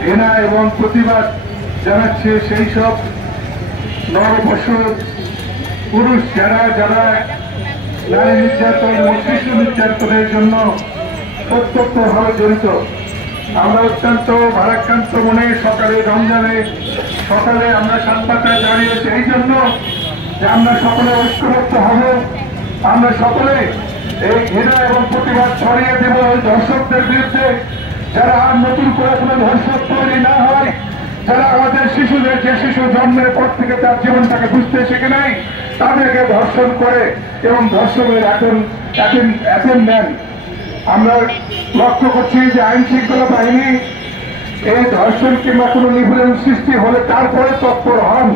ঘৃণা এবং প্রতিবাদ জানাচ্ছে সেই সব নববর্ষর পুরুষ যারা যারা নারী নির্যাতন এবং শিশু নির্যাতনের জন্য প্রত্যক্ষভাবে জড়িত। আমরা অত্যন্ত ভারাক্রান্ত মনে সকালে রমজানে সকালে আমরা সাতটায় দাঁড়িয়েছি এই জন্য যে আমরা সকলে ঐক্যবদ্ধ হব, আমরা সকলে এই ঘৃণা এবং প্রতিবাদ ছড়িয়ে দেব ওই ধর্ষকদের বিরুদ্ধে, যারা আর নতুন করে কোনো ধর্ষক তৈরি না হয়, যারা আমাদের শিশুদের যে শিশু জন্মের পর থেকে তার জীবনটাকে বুঝতে শিখে নাই তাদেরকে ধর্ষণ করে এবং ধর্ষণের এখন নেন। আমরা লক্ষ্য করছি যে আইন শৃঙ্খলা বাহিনী এই ধর্ষণ কিংবা কোনো নিপীড়ন সৃষ্টি হলে তারপরে তৎপর হন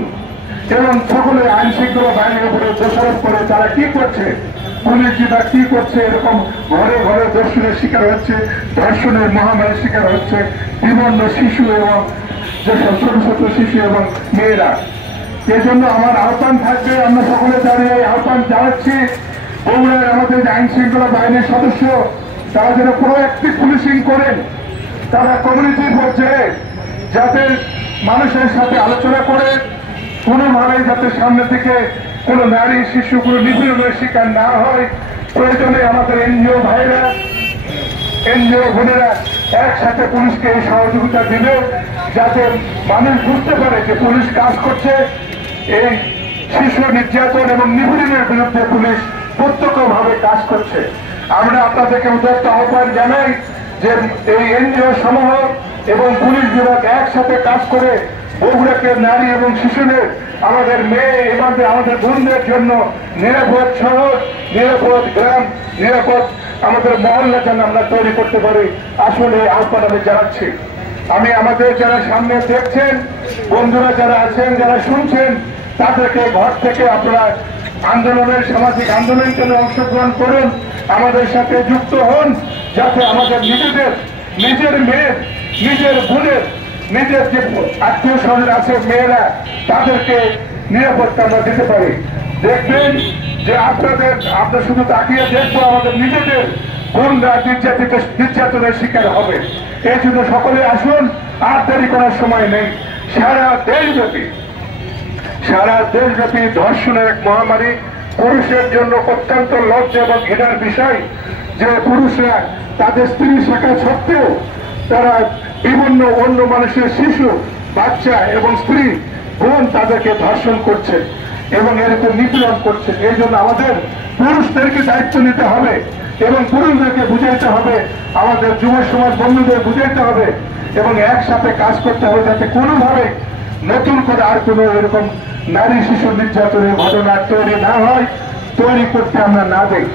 এবং সকলে আইন শৃঙ্খলা বাহিনীর উপরে দোষারোপ করে তারা কি করছে, পুলিশ বিভাগ কি করছে, এরকম ঘরে ঘরে ধর্ষণের শিকার হচ্ছে, ধর্ষণের মহামারীর শিকার হচ্ছে বিভিন্ন শিশু এবং যেসব ছোট ছোট শিশু এবং মেয়েরা। এজন্য আমার আহ্বান থাকবে, আমরা সকলে দাঁড়িয়ে আহ্বান জানাচ্ছি বগুড়ার আমাদের আইন শৃঙ্খলা বাহিনীর সদস্য তারা যেন প্রোঅ্যাক্টিভ পুলিশিং করেন, তারা কমিউনিটি পর্যায়ে যাতে মানুষের সাথে আলোচনা করে কোনোভাবে যাতে সামনে থেকে কোনো নারী শিশু কোনো নিপীড়নের শিকার না হয়। প্রয়োজনে আমাদের এনজিও ভাইরা এনজিও বোনেরা একসাথে পুলিশকে এই সহযোগিতা দিবে যাতে মানুষ বুঝতে পারে যে পুলিশ কাজ করছে, এই শিশু নির্যাতন এবং নিপীড়নের বিরুদ্ধে পুলিশ প্রত্যক্ষভাবে কাজ করছে। আমরা আপনাদেরকে উদাত্ত আহ্বান জানাই যে এই এনজিও সমূহ এবং পুলিশ বিভাগ একসাথে কাজ করে বগুড়াকে নারী এবং শিশুদের আমাদের মেয়ে এবং আমাদের বোনদের জন্য নিরাপদ শহর, নিরাপদ গ্রাম, নিরাপদ আমাদের মহল্লা যেন আমরা তৈরি করতে পারি। আসলে আহ্বান আমি জানাচ্ছি। আমি আমাদের যারা সামনে দেখছেন বন্ধুরা যারা আছেন যারা শুনছেন তাদেরকে ঘর থেকে আপনারা আন্দোলনের সামাজিক আন্দোলনের জন্য অংশগ্রহণ করুন, আমাদের সাথে যুক্ত হন যাতে আমাদের নিজের মেয়ের নিজের বোনের নিজের যে আত্মীয় স্বজন আছে মেয়েরা তাদেরকে নিরাপত্তা আমরা দিতে পারি। দেখবেন যে আমরা শুধু তাকিয়ে দেখবো আমাদের নিজেদের বোনরা নির্যাতনের শিকার হবে। এই জন্য সকলে আসুন, আর দেরি করার সময় নেই। সারা দেশব্যাপী ধর্ষণের এক মহামারী, পুরুষের জন্য অত্যন্ত লজ্জা এবং ঘৃণার বিষয় যে পুরুষরা তাদের স্ত্রী শাখা সত্ত্বেও তারা বিভিন্ন অন্য মানুষের শিশু বাচ্চা এবং স্ত্রী বোন তাদেরকে ধর্ষণ করছে এবং এরকম নিপীড়ন করছে। এই জন্য আমাদের পুরুষদেরকে দায়িত্ব নিতে হবে এবং পুরুষদেরকে বুঝাইতে হবে, আমাদের যুব সমাজ বন্ধুদের বুঝাইতে হবে এবং একসাথে কাজ করতে হবে যাতে কোনোভাবে নতুন করে আর কোনো এরকম নারী শিশু নির্যাতনের ঘটনা তৈরি না হয়, তৈরি করতে আমরা না দেই।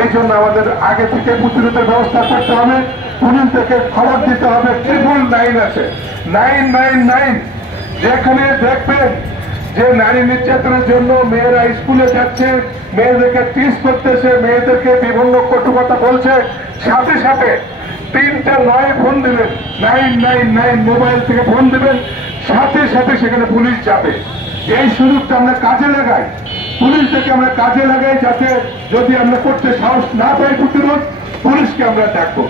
এই জন্য আমাদের আগে থেকে প্রতিরোধের ব্যবস্থা করতে হবে, পুলিশ থেকে খবর দিতে হবে। 999 আছে 999, যেখানে দেখবেন যে নারী নির্যাতনের জন্য মেয়েরা স্কুলে যাচ্ছে, মেয়েদেরকে টিস করতেছে, মেয়েদেরকে বিভিন্ন কটু কথা বলছে, সাথে সাথে 309 ফোন দিবেন, 999 মোবাইল থেকে ফোন দিবেন, সাথে সাথে সেখানে পুলিশ যাবে। এই সুযোগটা আমরা কাজে লাগাই, পুলিশ থেকে আমরা কাজে লাগাই যাতে যদি আমরা করতে সাহস না পাই প্রতিরোধ, পুলিশকে আমরা ডাকবো।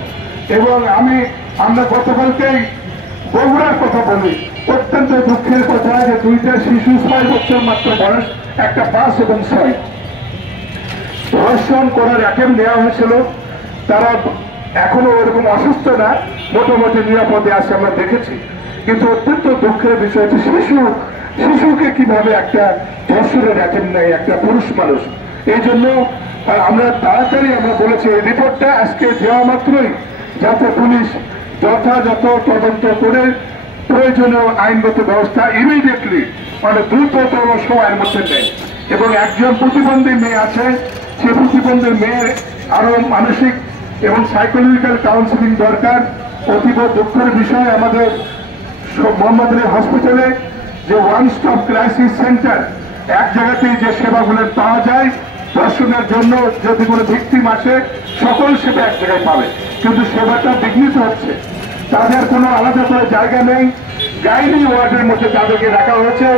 এবং আমরা গতকালকেই বগুড়ার কথা বলি, অত্যন্ত দুঃখের কথা যে দুইটা শিশু 6 বছর মাত্র বয়স, একটা 5 এবং 6 ধর্ষণ করার অ্যাটেম্প নেওয়া হয়েছিল। তারা এখনো ওরকম অসুস্থ না, মোটামুটি নিরাপদে আছে আমরা দেখেছি। কিন্তু অত্যন্ত দুঃখের বিষয় হচ্ছে শিশুকে কিভাবে একটা ধর্ষণের অ্যাটেম্প নেয় একটা পুরুষ মানুষ। এই জন্য আমরা তাড়াতাড়ি আমরা বলেছি এই রিপোর্টটা আজকে দেওয়া মাত্রই যাতে পুলিশ যথাযথ তদন্ত করে প্রয়োজনীয় আইনগত ব্যবস্থা ইমিডিয়েটলি মানে দ্রুততম সময়ের মধ্যে নেয়। এবং একজন প্রতিবন্ধী মেয়ে আছে, সে প্রতিবন্ধী মেয়ের আরো মানসিক এবং সাইকোলজিক্যাল কাউন্সিলিং দরকার। অতীব দুঃখের বিষয় আমাদের মোহাম্মদ আলী হসপিটালে যে ওয়ান স্টপ ক্রাইসিস সেন্টার, এক জায়গাতেই যে সেবাগুলো পাওয়া যায় ধর্ষণের জন্য, যদি কোনো ভিকটিম আসে সকল সেবা এক জায়গায় পাবে, কিন্তু সেবাটা বিঘ্নিত হচ্ছে। তাদের কোনো আলাদা করে জায়গা নেই, গাইনি ওয়ার্ডের মধ্যে তাদেরকে রাখা হয়েছে।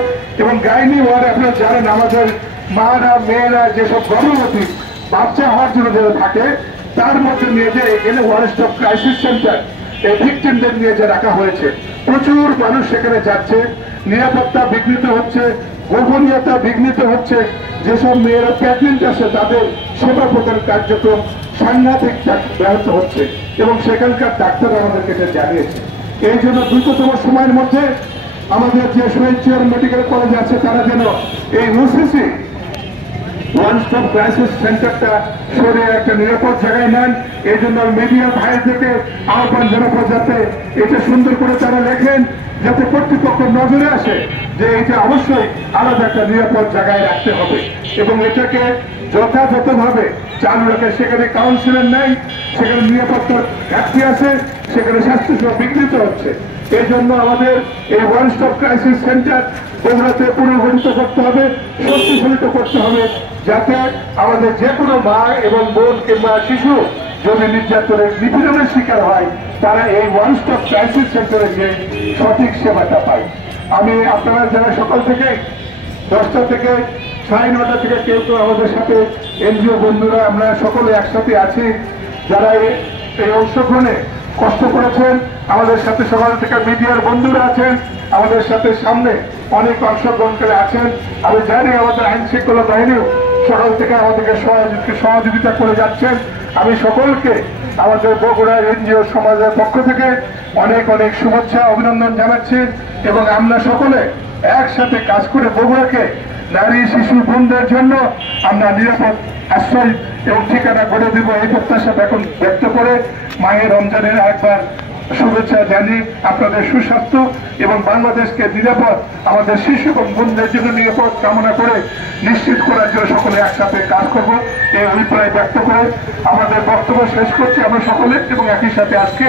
এবং গাইনি ওয়ার্ড আপনারা জানেন আমাদের মারা মেয়েরা যেসব গর্ভবতী বাচ্চা হওয়ার জন্য যারা থাকে তার মধ্যে নিয়ে যায় এখানে ওয়ান স্টপ ক্রাইসিস সেন্টার। এই ভিকটিমদের নিয়ে যে রাখা হয়েছে, প্রচুর মানুষ সেখানে যাচ্ছে, নিরাপত্তা বিঘ্নিত হচ্ছে, গোপনীয়তা বিঘ্নিত হচ্ছে। যেসব মেয়েরা প্রেগনেন্ট আছে তাদের সেবা প্রদান কার্যক্রম সাংঘাতিক ব্যাহত হচ্ছে এবং সেখানকার ডাক্তার আমাদেরকে এটা জানিয়েছে। এই জন্য দ্রুততম সময়ের মধ্যে আমাদের যে শহীদ চেয়ার মেডিকেল কলেজ আছে তারা যেন এই ওসিসি ওয়ান স্টপ ক্রাইসিস সেন্টারটা সরিয়ে একটা নিরাপদ জায়গায় নেন। এই জন্য মিডিয়া ভাই থেকে আহ্বান জানাবো যাতে এটা সুন্দর করে তারা লেখেন, যাতে কর্তৃপক্ষ নজরে আসে যে এটা অবশ্যই আলাদা একটা নিরাপদ জায়গায় রাখতে হবে এবং এটাকে যথাযথভাবে চালু রাখে। সেখানে কাউন্সিলর নাই, সেখানে নিরাপত্তার ঘাটতি আছে, সেখানে স্বাস্থ্যসেবা বিঘ্নিত হচ্ছে। এই জন্য আমাদের এই ওয়ান স্টপ ক্রাইসিস সেন্টার বগুড়াতে পুনর্গঠিত করতে হবে, শক্তিশালিত করতে হবে, যাতে আমাদের যে কোনো মা এবং বোন কিংবা শিশু যদি নির্যাতনের নিপীড়নের শিকার হয় তারা এই ওয়ান স্টপ ক্রাইসিস সেন্টারে গিয়ে সঠিক সেবাটা পায়। আমি আপনারা যারা সকাল থেকে 10টা থেকে 9:30 থেকে কেউ কেউ আমাদের সাথে এনজিও বন্ধুরা আমরা সকলে একসাথে আছি, যারা এই অংশগ্রহণে কষ্ট করেছেন, আমাদের সাথে সকাল থেকে মিডিয়ার বন্ধুরা আছেন, আমাদের সাথে সামনে অনেক অংশগ্রহণকারী আছেন। আমি জানি আমাদের আইন শৃঙ্খলা বাহিনীও সকাল থেকে আমাদেরকে সহযোগিতা করে যাচ্ছেন। আমি সকলকে আমাদের বগুড়ার এনজিও সমাজের পক্ষ থেকে অনেক অনেক শুভেচ্ছা অভিনন্দন জানাচ্ছি এবং আমরা সকলে একসাথে কাজ করে বগুড়াকে নারী শিশু বোনদের জন্য আমরা নিরাপদ আশ্রয় এবং ঠিকানা গড়ে দেব এই প্রত্যাশা ব্যক্ত করে মায়ের রমজানের একবার শুভেচ্ছা জানিয়ে আপনাদের সুস্বাস্থ্য এবং বাংলাদেশকে নিরাপদ, আমাদের শিশু এবং বোনদের জন্য নিরাপদ কামনা করে নিশ্চিত করার জন্য সকলে একসাথে কাজ করব এই অভিপ্রায় ব্যক্ত করে আমাদের বক্তব্য শেষ করছি আমরা সকলে এবং একই সাথে আজকে